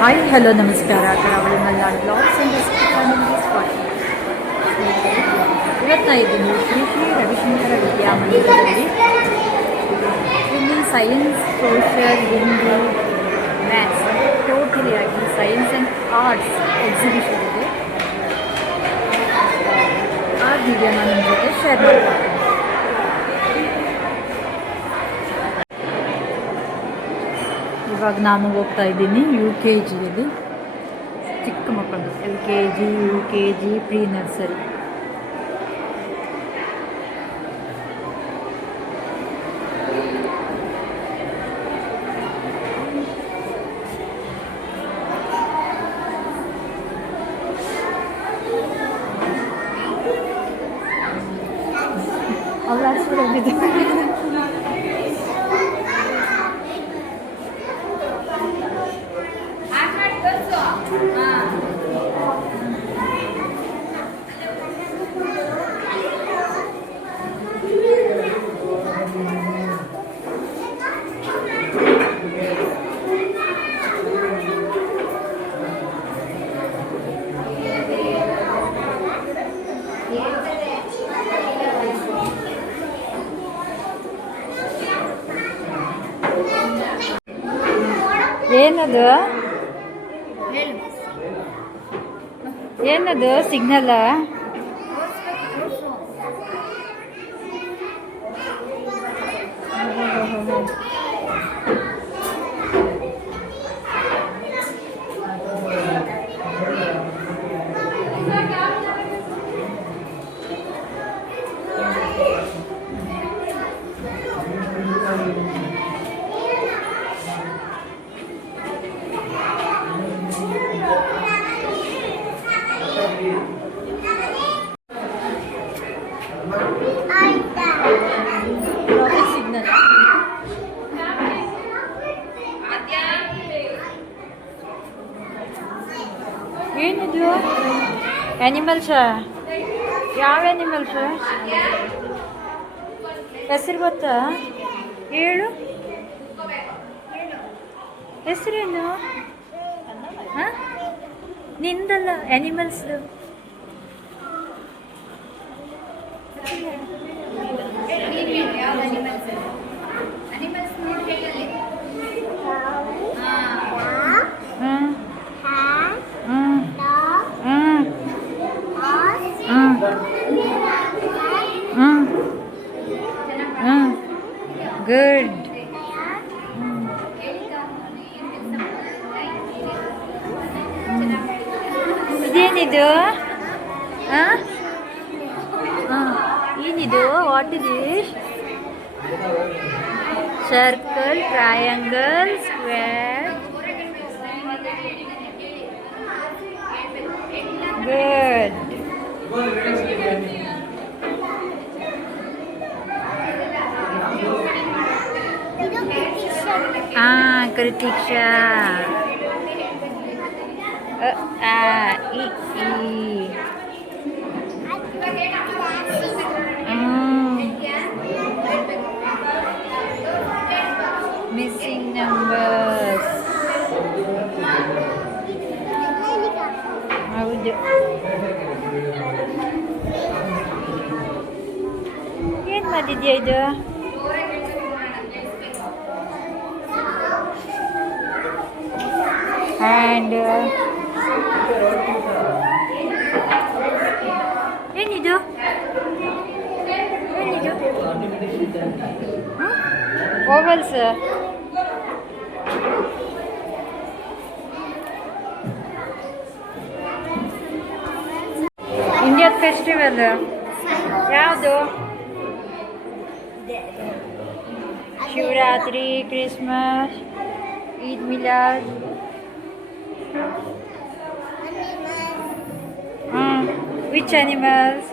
Hi hello ನಮಸ್ಕಾರ ಕರಾವಳಿ Malenadu blogs and recipe ಸ್ವಾಗತ. ಇವತ್ತು ಇದ್ದೀನಿ ಶ್ರೀ ಶ್ರೀ ರವಿಶಂಕರ ವಿದ್ಯಾಮಂದಿರದಲ್ಲಿ. ಇಲ್ಲಿ science, social, Hindi, maths totally ಆಗಿ ಸೈನ್ಸ್ ಆ್ಯಂಡ್ ಆರ್ಟ್ಸ್ ಎಕ್ಸಿಬಿಷನ್ ಇದೆ. ಆ ವಿಡಿಯೋ ನಾನು ನಿಮ್ಮ ಜೊತೆ ಶೇರ್ ಮಾಡ್ತೀನಿ. ಇವಾಗ ನಾನು ಹೋಗ್ತಾ ಇದ್ದೀನಿ UKGಯಲ್ಲಿ, ಚಿಕ್ಕ ಮಕ್ಕಳು LKG, UKG, ಪ್ರೀ ನರ್ಸರಿ. ಅವ್ರ ಹೋಗಿದ್ದೆ. ಏನದು ಏನದು ಸಿಗ್ನಲ್? ಏನಿದು? ಆ್ಯನಿಮಲ್ಸ? ಯಾವ ಆ್ಯನಿಮಲ್ಸ? ಹೆಸರು ಗೊತ್ತಾ? ಹೇಳು, ಹೆಸರೇನು? ಹಾಂ, ನಿಂದಲ್ಲ, ಆ್ಯನಿಮಲ್ಸ್. ಗುಡ್. ಇದೇನಿದು? ಏನಿದು? What is this? Circle, triangle, square. Good. Krithiksha. Missing numbers. ಹೌದು. ಏನು ಮಾಡಿದ್ಯಾ ಇದು? ಆ್ಯಂಡ್ ಏನಿದು? ಏನಿದು? ಓವಲ್ಸ್. ಇಂಡಿಯಾದ ಫೆಸ್ಟಿವಲ್ ಯಾವುದು? Shivaratri, Christmas, Eid Milad. Which animals?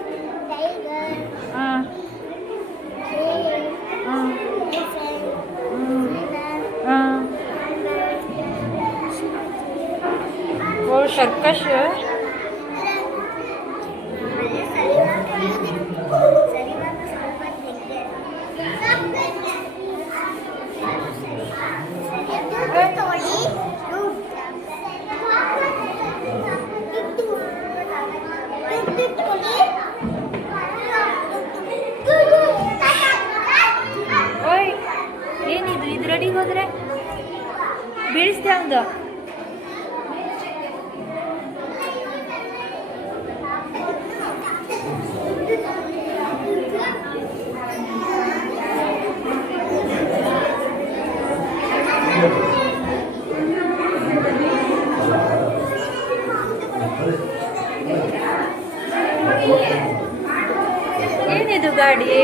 Oh, circus. study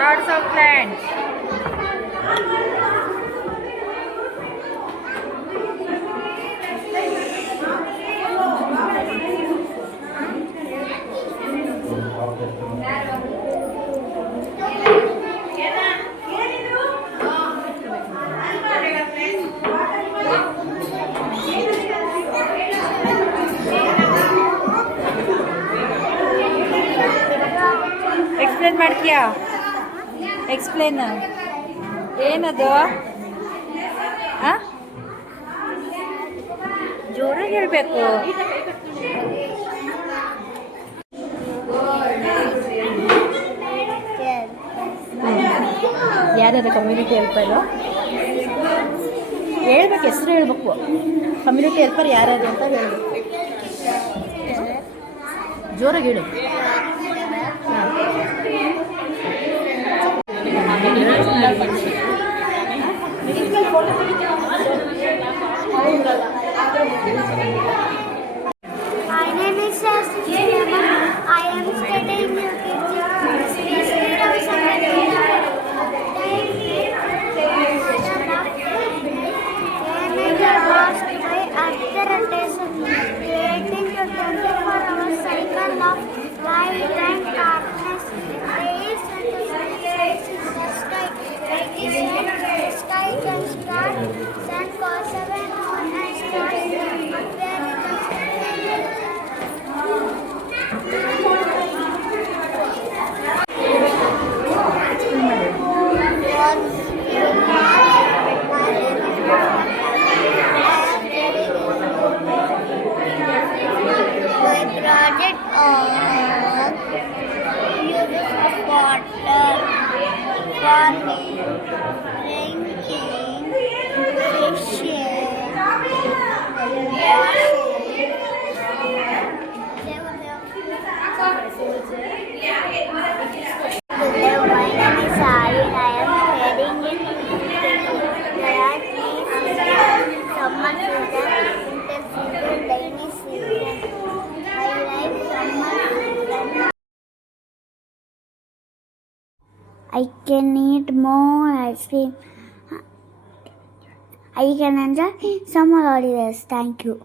lots of plants. Explain ಮಾಡ್ತೀಯಾ? ಎಕ್ಸ್ಪ್ಲೇನ್ ಏನದು? ಜೋರಾಗಿ ಹೇಳ್ಬೇಕು. ಯಾರ್ಯಾರು ಕಮ್ಯುನಿಟಿ ಹೆಲ್ಪರು ಹೇಳ್ಬೇಕು, ಹೆಸರು ಹೇಳ್ಬೇಕು. ಕಮ್ಯುನಿಟಿ ಹೆಲ್ಪರ್ ಯಾರ್ಯಾರು ಅಂತ ಹೇಳ್ಬೇಕು. ಜೋರಾಗಿ ಹೇಳು. My name is Shashti. I am studying creating a 24-hour cycle of light and darkness, rays and sunlight in the sky, skies and stars, sun, cosmos, moon and stars, but where it project of uses of water, farming, drinking, fishing, Today, my name is Sari and I am studying in Karachi, summer season, winter season, rainy season. I like summer season. I can eat more ice cream. I can enjoy summer holidays. Thank you.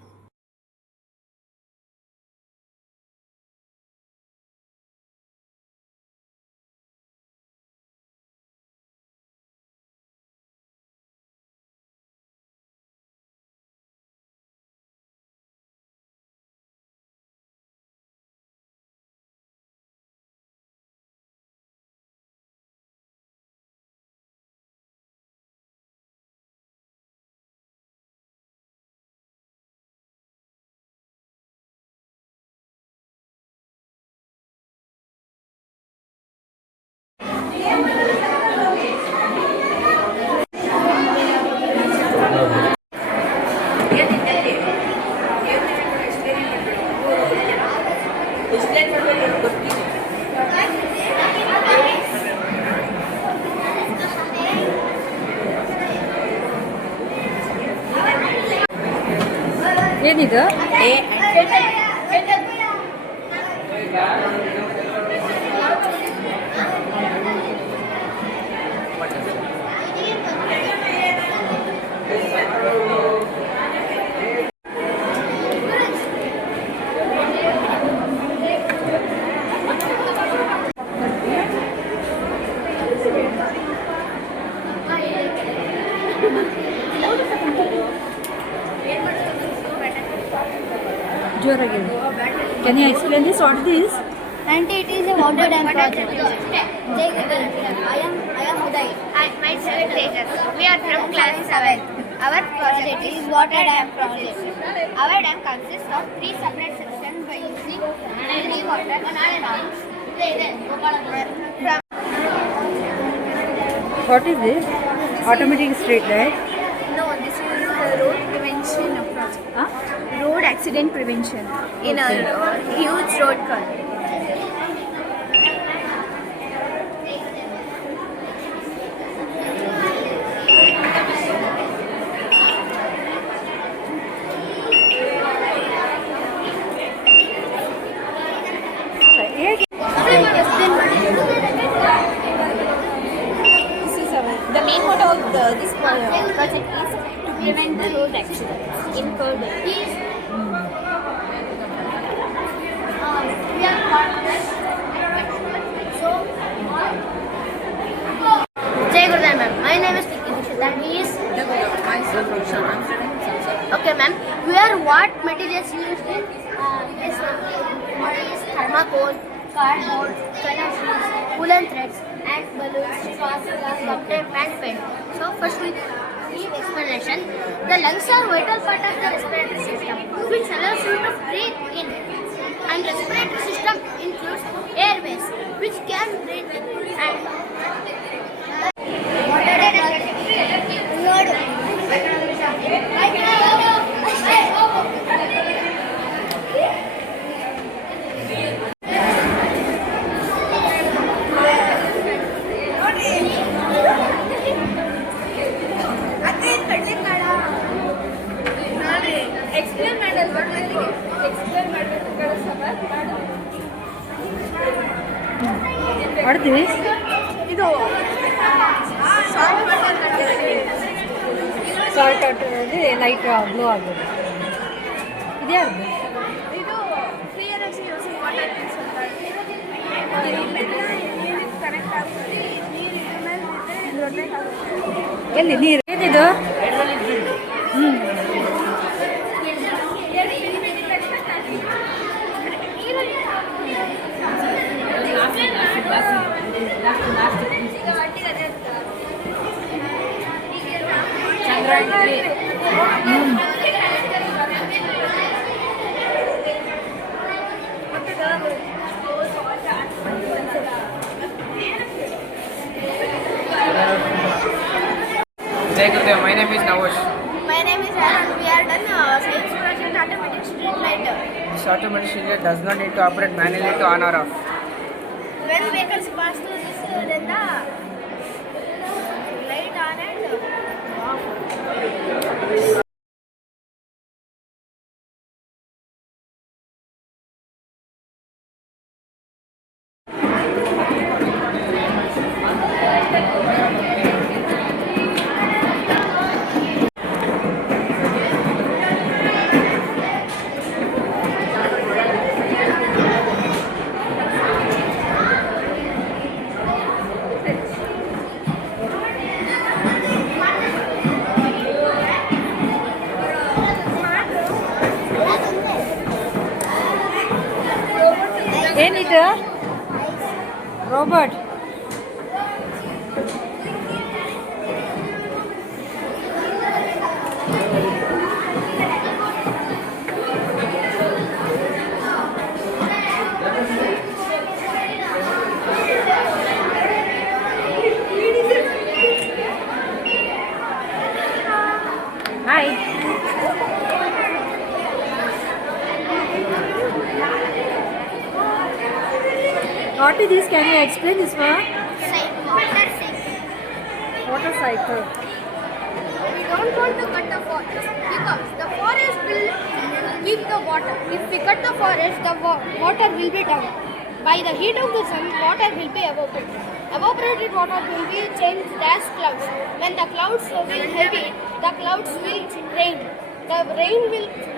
ಏನಿದು? ಜೋರಾಗಿ. Can you explain this? What is this? And it is a water dam project. I am Uday. Myself Tejas. We are from class 7. Our project is water dam project. Our dam consists of 3 separate sections by using healthy water from What is this? Automatic street light? No, this is road prevention project. Huh? Road accident prevention in a huge road car. ಹೇಗೆ? Achievement through excellence in code. We are partners. So, Jai Gurudev ma'am. My name is Tikki Dixit and he is. Okay ma'am. We are what materials used in this one is thermocol, cardboard, color sheets, woolen threads, and balloons, straws, gum tape, and pen. So first we give explanation. The lungs are vital part of the respiratory system, which allows you to breathe in. And respiratory system includes airways, which can breathe in and What is this? Salt water light glow ಆಗೋದು. ಇದು ಯಾರ್ದು? ಎಲ್ಲಿ ನೀರು ಏನಿದು? Jai Gurudev, my name is Navosh. My name is Aaron. We are done science project automatic street light. This automatic street light does not need to operate manually to on or off. When vehicles pass through this, then the light on and off. ಏನಿದು? Robot. Hi. What is this? Can you explain this one? Water cycle. We don't want to cut the forest because the forest will keep the water. If we cut the forest, the water will be down. By the heat of the sun, water will be evaporated. Evaporated water will be changed as clouds. When the clouds will heavy, the clouds will rain. The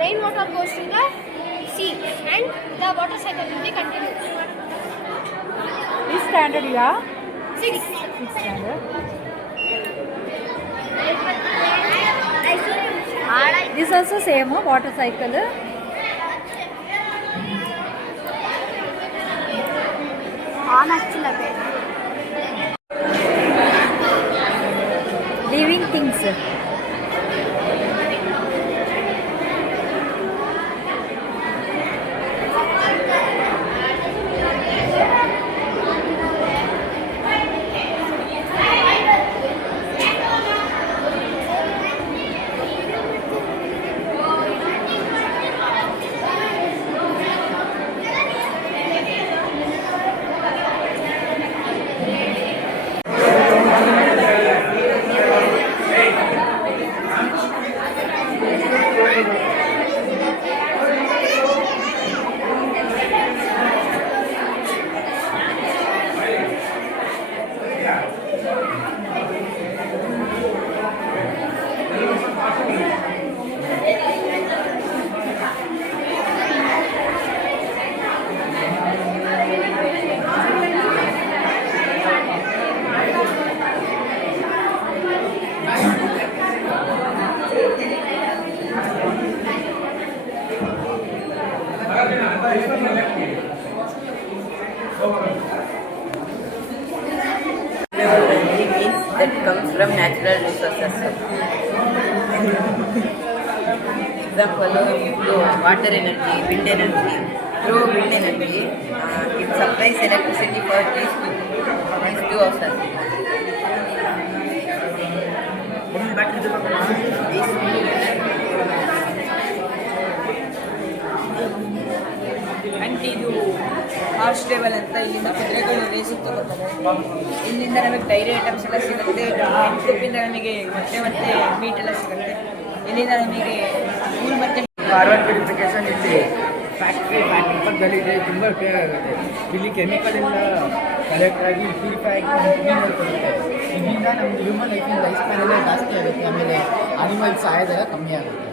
rainwater goes to the sea, and the water cycle will be continued. Which standard you are? Sixth. Sixth standard. This also same water cycle. On actually. Living things. example, water energy, wind energy. Through wind energy, it supplies electricity for these two houses. And ಇದು horse table ಅಂತ ಇಲ್ಲಿಂದ ಕುದುರೆಗಳು ರೇಸಿಗೆ ತಗೋತಾರೆ. ಇಲ್ಲಿಂದ ನಮಗೆ dairy items ಎಲ್ಲ ಸಿಗುತ್ತೆ. ಹೆಣ್ತುಪ್ಪಿಂದ ನಮಗೆ ಮತ್ತೆ ಮೀಟ್ ಎಲ್ಲ ಸಿಗುತ್ತೆ. ಇಲ್ಲಿಂದ ನಮಗೆ ಸ್ಕೂಲ್ ಮತ್ತು ಕಾರ್ಬನ್ ಪ್ಯೂರಿಫಿಕೇಶನ್ ಇಲ್ಲಿ ಫ್ಯಾಕ್ಟ್ರಿ ಪಕ್ಕದಲ್ಲಿ ಇದೆ, ತುಂಬ ಉಪಯೋಗ ಆಗುತ್ತೆ. ಇಲ್ಲಿ ಕೆಮಿಕಲಿಂದ ಕಲೆಕ್ಟ್ ಆಗಿ ಪ್ಯೂರಿಫೈ ಆಗಿ ಕ್ಲೀನ್ ಕೊಡುತ್ತೆ. ಇದರಿಂದ ನಮ್ಗೆ ಹ್ಯೂಮನ್ ಲೈಫ್ ಸ್ಪ್ಯಾನ್ ಎಲ್ಲ ಜಾಸ್ತಿ ಆಗುತ್ತೆ. ಆಮೇಲೆ ಅನಿಮಲ್ಸ್ ಸಾಯೋದೆಲ್ಲ ಕಮ್ಮಿ ಆಗುತ್ತೆ.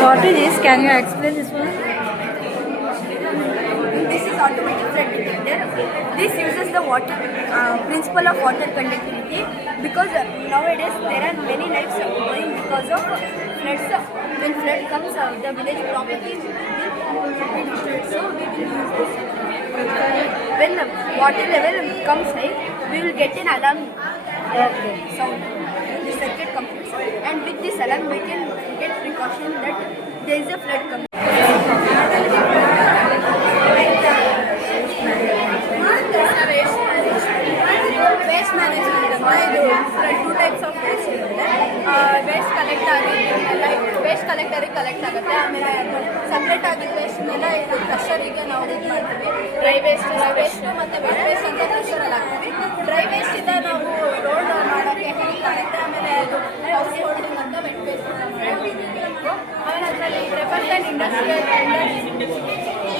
What is this? Can you explain this one? This is automatic flood detector. This uses the water principle of water conductivity because nowadays there are many lives going because of floods. When flood comes, the village property will be destroyed. So we will use this. When the water level comes high, we will get an alarm sound. The circuit completes, and with this alarm we can get precaution that there is a flood coming. Waste management two types of waste ಇರುತ್ತೆ. Waste collect waste ಕಲೆಕ್ಟರಿಗೆ collect ಆಗುತ್ತೆ. ಆಮೇಲೆ ಅದು separate ಆಗಿದ್ದ ವೇಸ್ಟ್ನೆಲ್ಲ ಇದು ಕ್ರಷರಿಗೆ ನಾವು ಇದು ಮಾಡ್ತೀವಿ. Dry waste ಮತ್ತು ವೆಟ್ ವೇಸ್ಟ್ ಅಂತ ಕ್ರಷರಲ್ಲಿ ಹಾಕ್ತೀವಿ. ಡ್ರೈ ವೇಸ್ಟಿಂದ ನಾವು ರೋಡ್ ಮಾಡೋಕ್ಕೆ ಹೆಲ್ಪ್ ಆಗುತ್ತೆ. ಆಮೇಲೆ ಅದು ಹೌಸ್ ಹೋಲ್ಡಿಂಗ್ ಅಂತ ವೆಟ್ ವೇಸ್ಟ್ ಮಾಡಬೇಕು. ಆಮೇಲೆ ಅದರಲ್ಲಿ ರೆಫರ್ಸ್ ಆ್ಯಂಡ್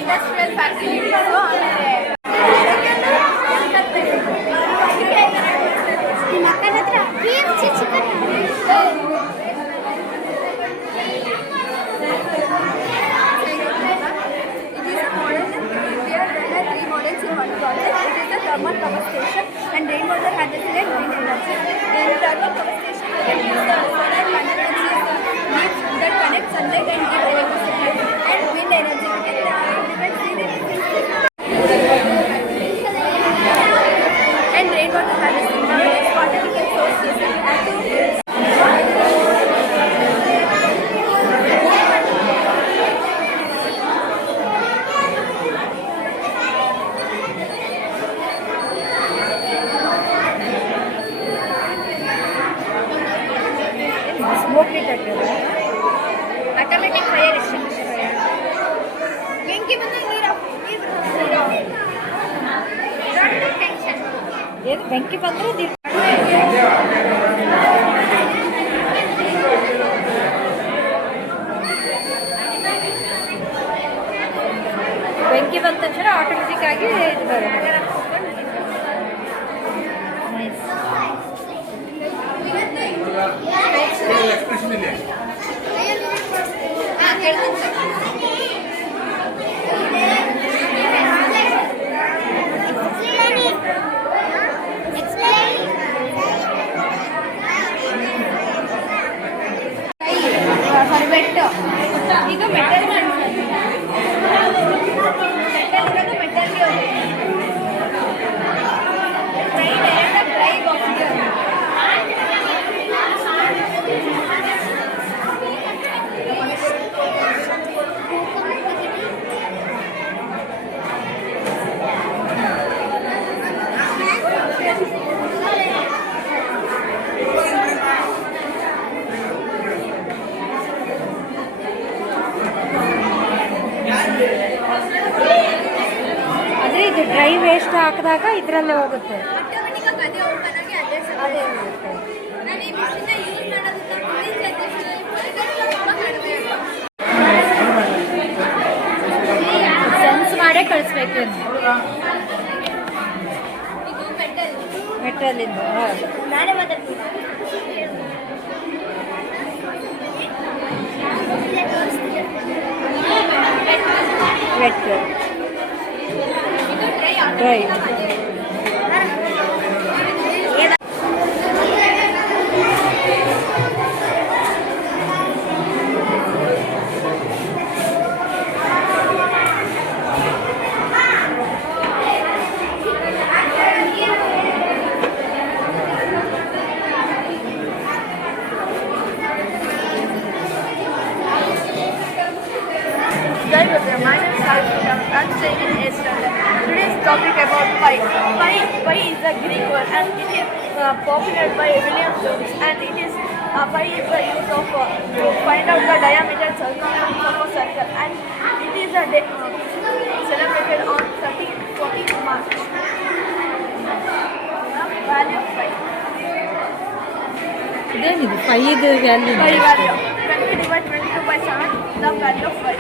ಇಂಡಸ್ಟ್ರಿಯಲ್ ಫ್ಯಾಕ್ಟರೀಸು ಆಮೇಲೆ thermal power station and rainwater harvesting and wind energy. In thermal power station, we can use the solar panel which is leaves that connect sunlight and give electricity. And wind energy, we can implement wind energy. And rainwater harvesting, nowadays water we can source this to Smoke detector. automatic fire extinguisher. ಬೆಂಕಿ ಬಂದ್ರೆ ನೀರು tension ಏನು ಬೆಂಕಿ ಬಂದರೆ ಬೆಂಕಿ ಬಂದ ತಕ್ಷಣ automatic ಆಗಿ ಇದು ಬರುತ್ತೆ. ಇದು ಮೆಟಲ್ ಇರೋದು ಮೆಟಲ್ ಡ್ರೈ ಬಾಕ್ಸ್ ಆದರೆ ಇದು ಡ್ರೈ ವೇಸ್ಟ್ ಹಾಕಿದಾಗ ಇದರಲ್ಲೇ ಹೋಗುತ್ತೆ. ಆಟೋಮೆಟಿಕ್ ಅದೇ ಓಪನ್ ಆಗಿ ಅದೇ ಹೋಗುತ್ತೆ. ನಾನು ಈ ಮಿಷಿನ್ನ ಯೂಸ್ ಮಾಡೋದ್ರಿಂದ ಪೊಲೀಸ್ ತುಂಬ ಕಡಿಮೆ ಸೆನ್ಸ್ ಮಾಡೇ ಕಳಿಸ್ಬೇಕು. ಇದು ಮೆಟಲ್ ಮೆಟಲಿಂದ ನಾನೇ ಮಾತಾಡ್ತೀನಿ. Wet dry. I'm staying in 8th standard. Today's topic about pi. Pi is a Greek word and it is populated by William Jones, and it is pi is the use of to find out the diameter circumference of a circle, and it is a day celebrated on 14th March. Value of pi. ಇದೇನಿದೆ 5 value Pi value. When we divide 22 by 7, the value of pi.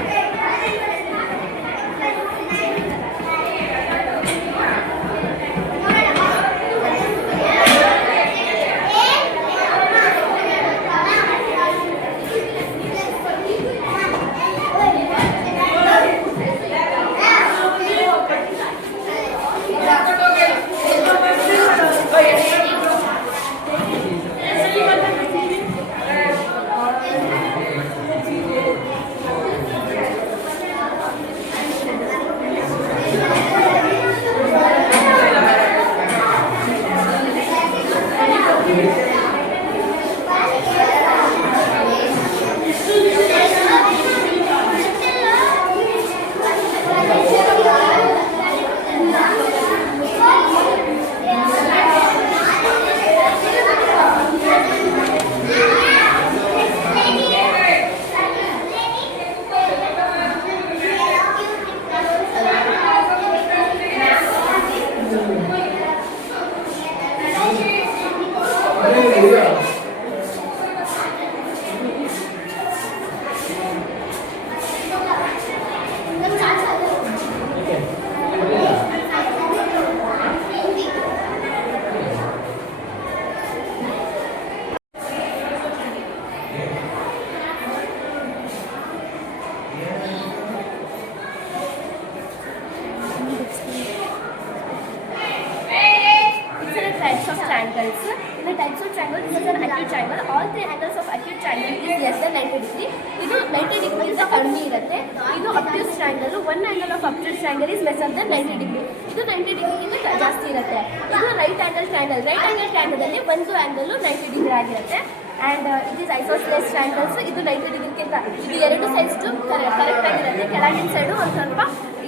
Types of triangles. In the types of triangle, this is an acute triangle. All three angles of acute triangle is less than 90 degree. ಇದು 90 degree ಇಂದ ಕಡಿಮೆ ಇರುತ್ತೆ. ಇದು obtuse triangle. One angle of obtuse triangle is lesser than 90 degree. ಇದು 90 degree ಇಂದ ಜಾಸ್ತಿ ಇರುತ್ತೆ. ಇದು right angle triangle. Right angle triangle ಅಲ್ಲಿ ಒಂದು angle 90 degree ಆಗಿರುತ್ತೆ. And it is isosceles triangles. ಇದು 90 degree ಗಿಂತ ಇದು ಎರಡು ಸೈಡ್ಸ್ ಕರೆಕ್ಟ್ ಆಗಿರುತ್ತೆ. ಕೆಳಗಿನ ಸೈಡ್ ಒಂದು ಸ್ವಲ್ಪ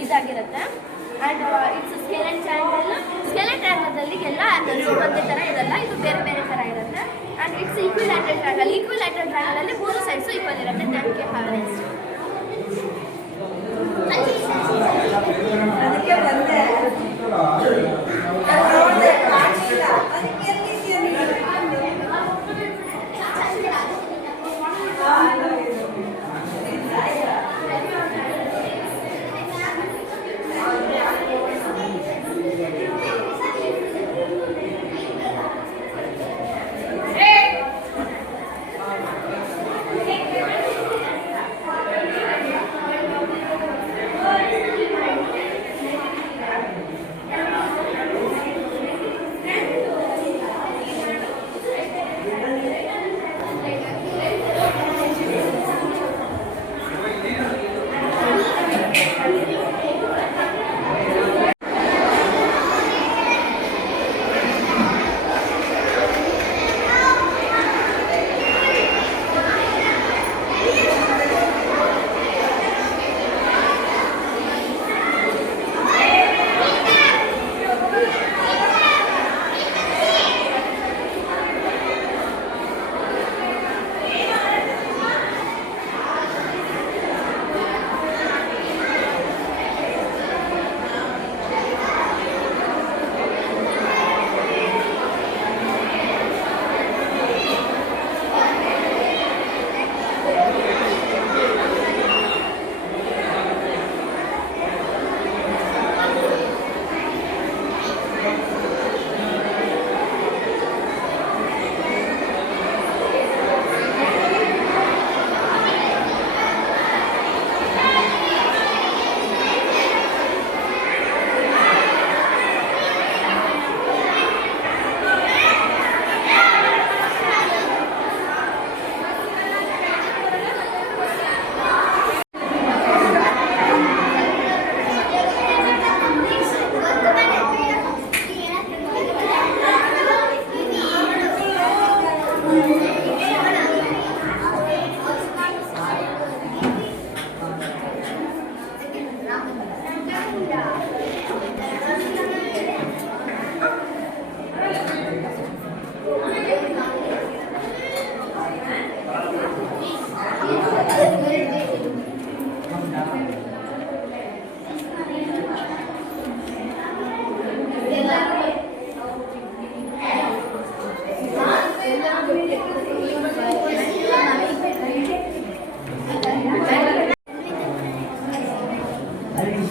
ಇದಾಗಿರುತ್ತೆ. And it's a scalene triangle. Scalene triangle ಎಲ್ಲ angles ಒಂದೇ ತರ ಇರಲ್ಲ, ಇದು ಬೇರೆ ಬೇರೆ ತರ ಇರುತ್ತೆ. And it's equilateral triangle. Equilateral triangle ಅಲ್ಲಿ ಮೂರು ಸೈಡ್ಸ್ ಈಕ್ವಲ್ ಇರುತ್ತೆ. Thank you. Have a nice day. ಅದಕ್ಕೆ ಬಂದೆ.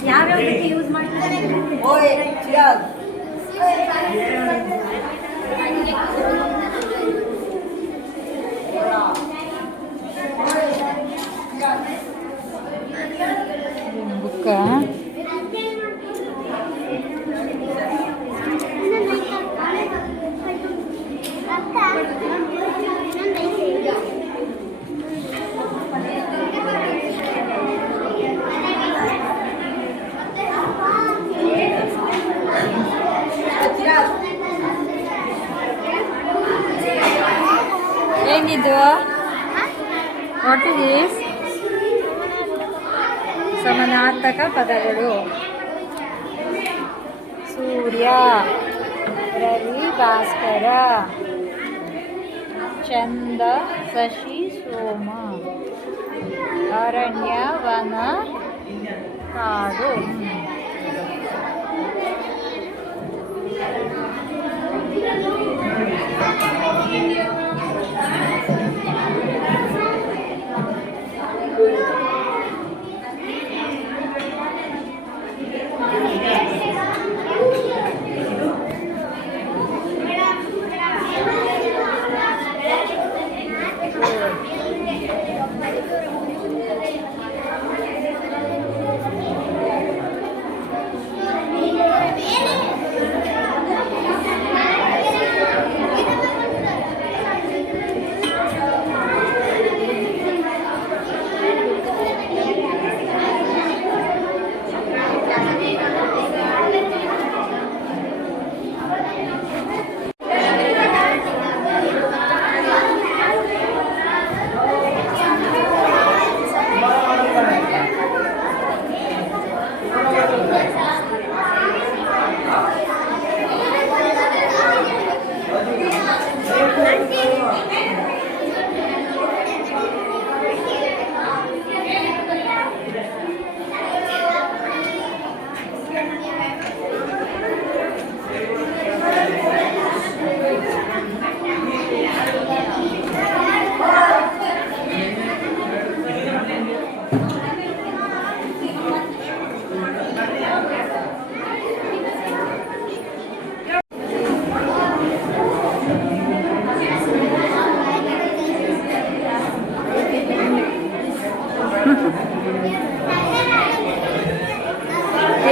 ಯಾವ್ಯಾವಕ್ಕೆ ಯೂಸ್ ಮಾಡ್ತಾರೆ? ಬುಕ್ಕ ಏನಿದು? What is this? ಸಮಾನಾರ್ಥಕ ಪದಗಳು. ಸೂರ್ಯ, ರವಿ, ಭಾಸ್ಕರ, ಚಂದ, ಶಶಿ, ಸೋಮ, ಅರಣ್ಯ, ವನ, ಕಾಡು.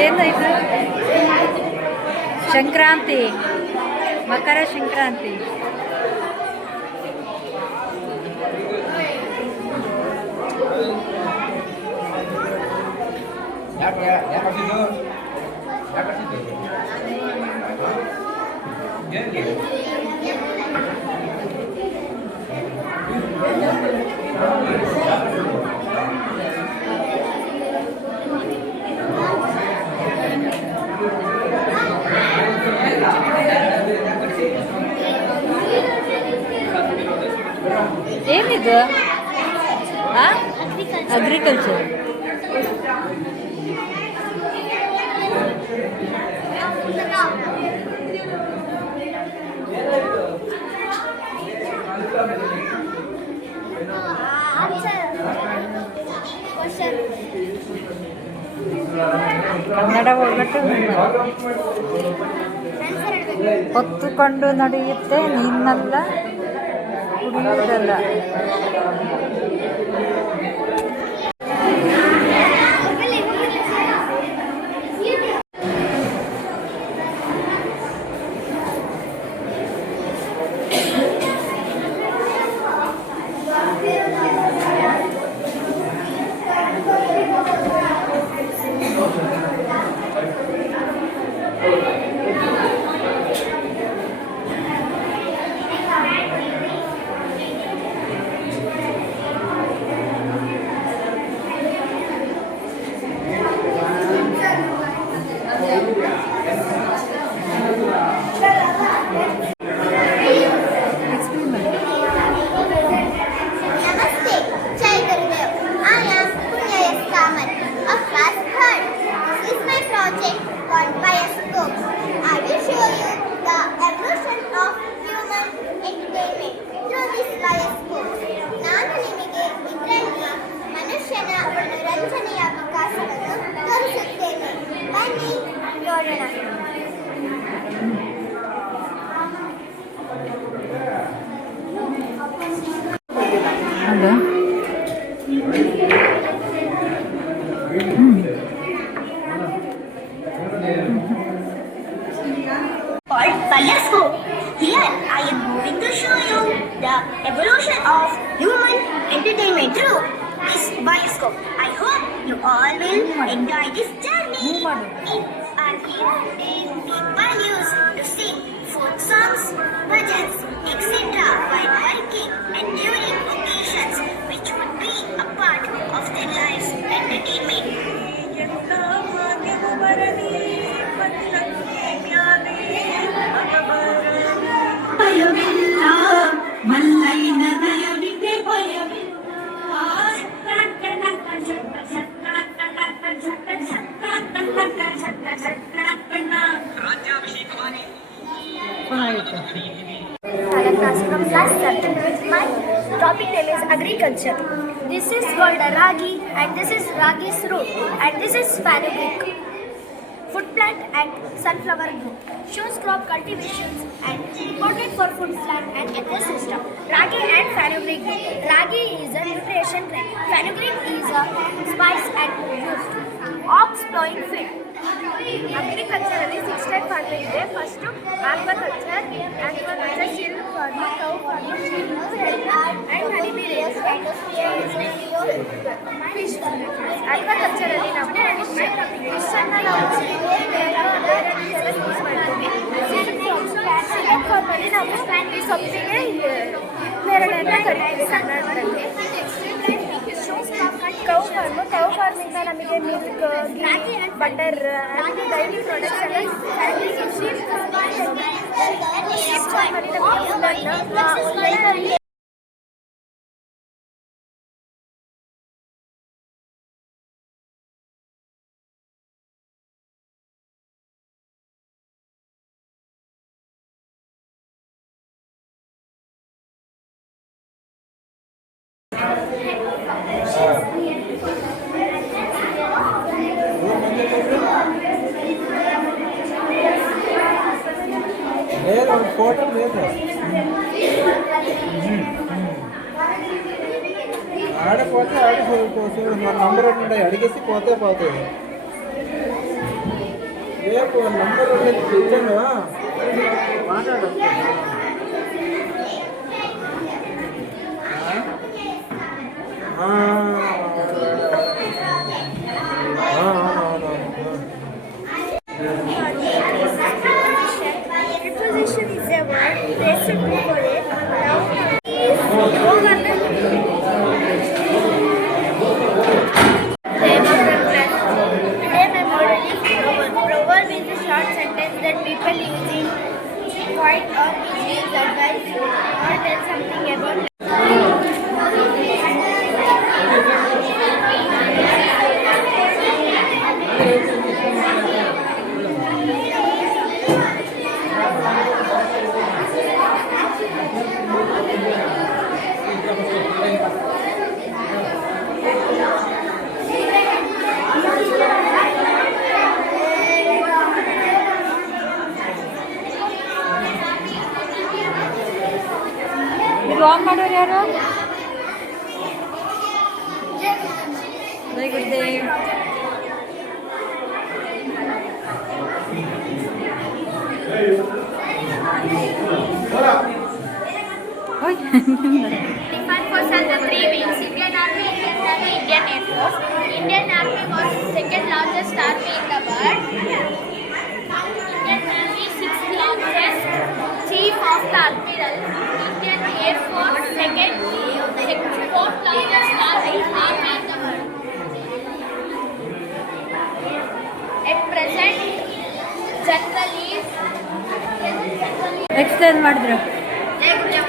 ಏನಾಯ್ತು? ಸಂಕ್ರಾಂತಿ, ಮಕರ ಸಂಕ್ರಾಂತಿ. ಯಾಕೆ ಬರ್ತಿದ್ದು? ಯಾಕೆ ಬರ್ತಿದ್ದು? ಏನಿದು? ಅಗ್ರಿಕಲ್ಚರ್. ಕನ್ನಡ ಒಗ್ಗಟ್ಟು ಹೊತ್ತುಕೊಂಡು ನಡೆಯುತ್ತೆ ನೀನಲ್ಲ ಕುಡಿಯುವುದಲ್ಲ. Called Bioscope. Here I am moving to show you the evolution of human entertainment through this bioscope. I hope you all will enjoy this journey. In arcade, people used to sing folk songs, bhajans, etc. while working and during occasions which would be a part of their lives' entertainment. Class from class 7. My topic name is agriculture. This is called a ragi, and this is ragi's root, and this is fenugreek. Food plant and sunflower group. Shows crop cultivations and important for food plant and ecosystem. Ragi and fenugreek group. Ragi is a nutrition trend. Fenugreek is a spice and used. Ox plowing field. Agriculture ಅಲ್ಲಿ 6 type farming ಇದೆ. First aquaculture, shield farming, cow farming, and honey bee raising. Fish aquaculture ಅಲ್ಲಿ ನಾವು fish ಅನ್ನ ನಾವು use ಮಾಡ್ತೀವಿ. Seed farm ಅಲ್ಲಿ ನಾವು ಸೊಪ್ಪಿಗೆ ನೇರಳೆ ಅಂತ ಕರಿತೀವಿ ಕನ್ನಡದಲ್ಲಿ. ಕೌ ಫಾರ್ಮಿಂದ ನಮಗೆ ಮಿಲ್ಕ್, ಬಟರ್ ಡೈರಿ ಪ್ರಾಡಕ್ಟ್ಸ್ ಎಲ್ಲ లేదు ఫోటో లేదు ఆడపోతే ఆడిపోతుంది మన నంబర్ ఉండే అడిగేసి పోతే పోతుంది రేపు నంబర్ ఉండేది ఇచ్చాను మాట్లాడు Preposition is a word placed before a noun. Proverb is a short sentence that people use in quiet or give advice or tell something about. Drawing ಮಾಡೋರು ಯಾರು? Very good day. Define force has the three wings: Indian Army, Indian Navy, Indian Air Force. Indian Army was second largest army in the world. Indian Navy sixth largest. Chief of the Admiral. Indian Air Force second, fourth largest army in the world. At present, General is. Explain ಮಾಡಿದ್ರು.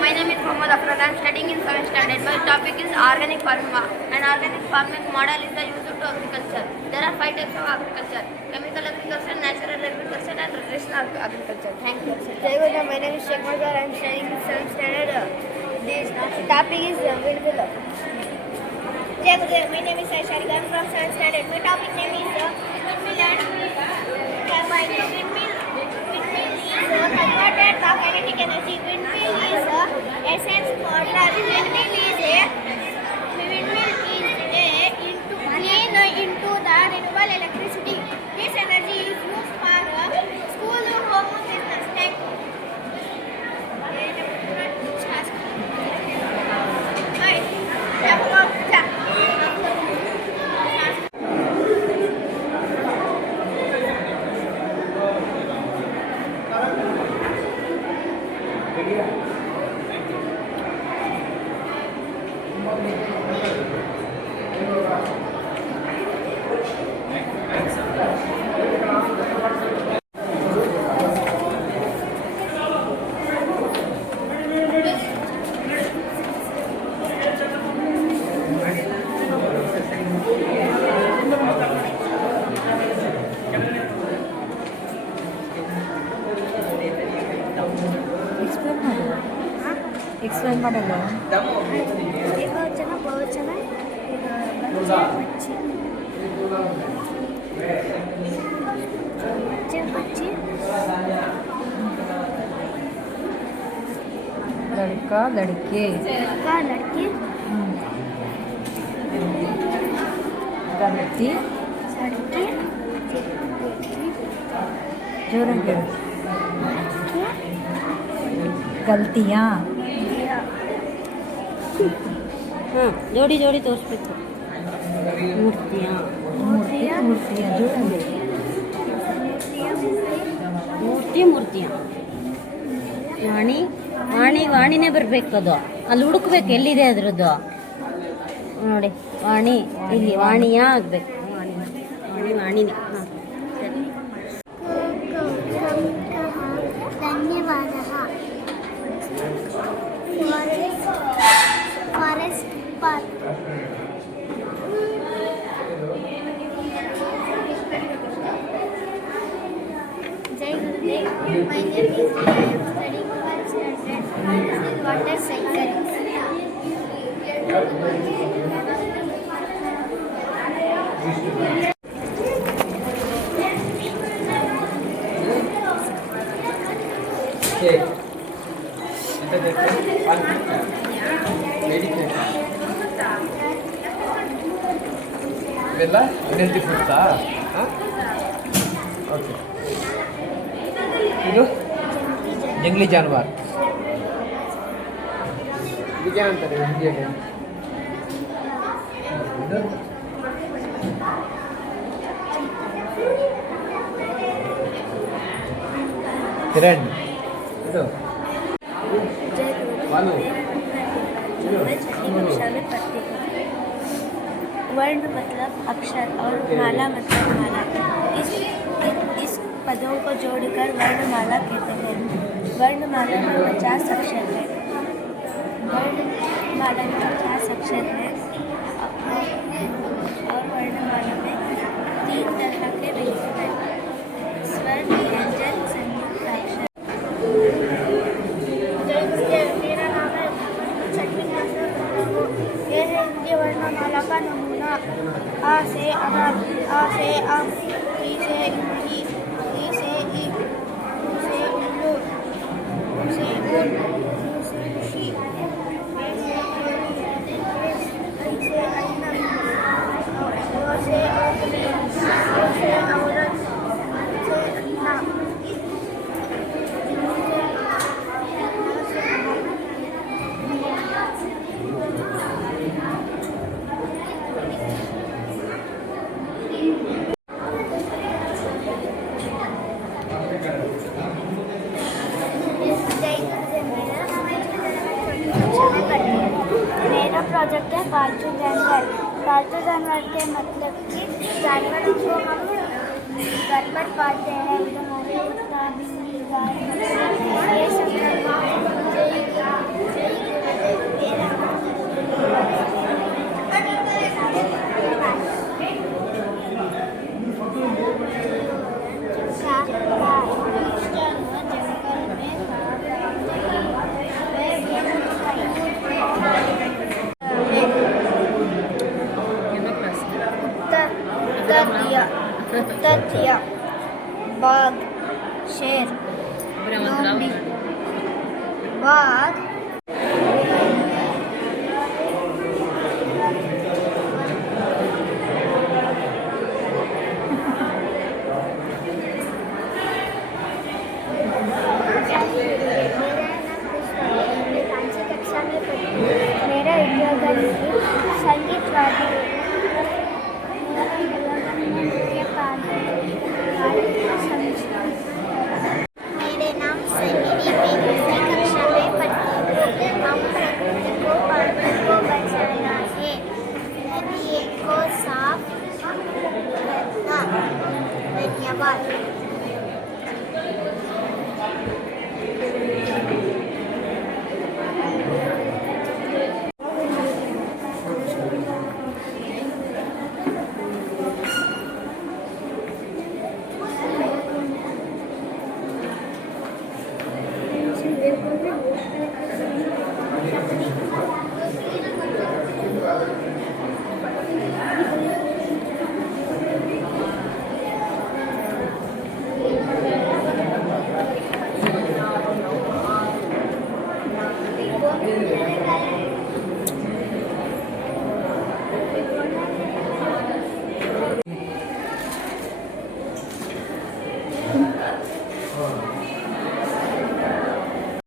My name is Mohammad Afrad. I am studying in 7th standard. My topic is organic farming. An organic farming model is the use of agriculture. There are 5 types of agriculture: chemical agriculture, natural agriculture, and traditional agriculture. Thank you. Jai Guru. My name is Sheikh Mazhar. I am studying in 7th standard. This topic is windmill. Jai Guru. My name is Aishari. I am from 7th standard. My topic name is windmill and turbine. Windmill is converted to kinetic energy. Windmill is essence for windmill is into the explain ಮಾಡಲ್ಲ. ಏಕವಚನ ಬಹುವಚನ ಬಚ್ಚಿ ಲಡ್ಕಾ ಲಡ್ಕೆ ಲಡ್ಕಿ ಗಲ್ತಿ ಸಡ್ಕಿ ಜೋರಾಗಿ ಗಲ್ತಿಯಾ ಜೋಡಿ ಜೋಡಿ ತೋರಿಸ್ಬೇಕು. ಮೂರ್ತಿಯ ಮೂರ್ತಿಯ ಜೋರಾಗಿ ಮೂರ್ತಿಯ ವಾಣಿನೇ ಬರಬೇಕು. ಅದು ಅಲ್ಲಿ ಹುಡುಕ್ಬೇಕು ಎಲ್ಲಿದೆ ಅದ್ರದ್ದು. ನೋಡಿ ವಾಣಿ ಇಲ್ಲಿ ವಾಣಿಯ ಆಗಬೇಕು. ವಾಣಿನೇ. ಹಾಂ ಸರಿ. ಧನ್ಯವಾದ. Forest park. Jai Gurudev. My name is Jay. I am studying 12th standard. Water cycle. ಇವೆಲ್ಲ ಎನರ್ಜಿ ಫುಡ್ಸಾ? ಓಕೆ. ಇದು ಜಂಗ್ಲಿ ಜಾನುವಾರು. ನಿಜ ಅಂತಾರೆ ಹಿಂದಿಯಲ್ಲಿ. ಇದು ಹಿರಣ್. ಇದು ಬಾಲು. कक्षा में पढ़ते हैं. वर्ण मतलब अक्षर और माला मतलब माला. इस पदों को जोड़कर वर्णमाला कहते हैं. वर्णमाला में 50 अक्षर है. वर्णमाला में 50 अक्षर है और वर्णमाला में 3 तरह के व्यंजन हैं. स्वर, व्यंजन, संयुक्त अक्षर. मेरा नाम है छठवीं क्लास में पढ़ती हूँ. यह है हिंदी वर्णमाला का नमूना. आ से अनार, आ से आम, ई से इमली, ई से ईख, ऊ से उल्लू, ऊ से ऊन, ऊ से ऋषि, ए से केली, ऐ से ऐना, ओ से औगली, ओ से औरत, से अन्ना, मेरा प्रोजेक्ट है पालतू जानवर. पालतू जानवर के मतलब कि जानवर जो हम घर पर पालते हैं, हमारे कुत्ता, बिल्ली, गाय, बकरी, ये सब उत्तर दिया. बाघ, शेर, लोमड़ी. बाघ कक्षा में पढ़ती हूँ. मेरा विद्यागत संगीत वाद्य मेरे नाम सन्नी. मैं 10वीं कक्षा में पढ़ती हूँ. हम प्रकृति को पानी को बचाना है. नदी को साफ रखना. धन्यवाद.